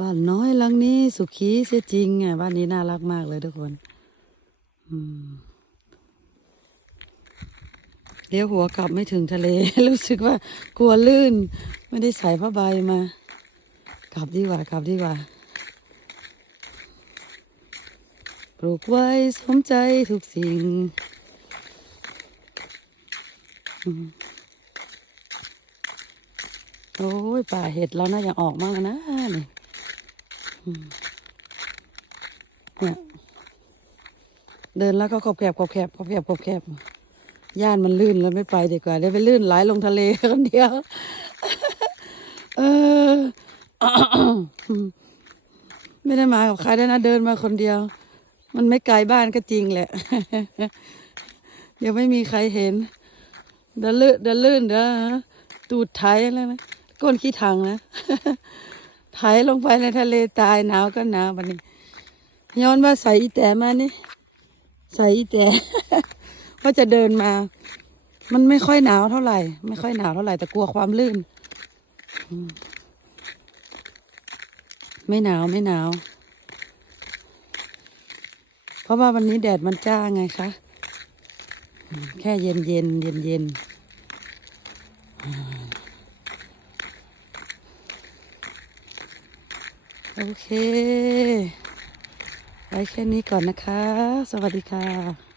บ้านน้อยหลังนี้สุขีเสียจริงอะบ้านนี้น่ารักมากเลยทุกคนเดี๋ยวหัวกลับไม่ถึงทะเล รู้สึกว่ากลัวลื่น ไม่ได้ใส่ผ้าใบมา กลับดีกว่ากลับดีกว่า ปลูกไว้สมใจทุกสิ่งอืม โอ้ยป่าเห็ดเราน่าจะออกมากนะนี่เนี่ยเดินแล้วก็ขอบแคบขอบแคบขอบแคบขอบแคบย่านมันลื่นแล้วไม่ไปดีกว่าเดี๋ยวไปลื่นไหลลงทะเลคนเดียว เออไม่ได้มากับใครด้วยนะเดินมาคนเดียว มันไม่ไกลบ้านก็จริงแหละ เดี๋ยวไม่มีใครเห็นเดินลื่นเดินลื่นเด้อตูดไถแล้วนะ ก้นขี้ถังนะไถลงไปในทะเลตายหนาวก็หนาวบันนี้ ย้อนว่าใส่อีแต่มานี่ ใส่อีแต่ว่าจะเดินมา มันไม่ค่อยหนาวเท่าไหร่ ไม่ค่อยหนาวเท่าไหร่แต่กลัวความลื่น ไม่หนาวไม่หนาว เพราะว่าวันนี้แดดมันจ้าไงคะ แค่เย็นเย็นเย็นเย็นอ่า โอเค ไว้แค่นี้ก่อนนะคะ สวัสดีค่ะ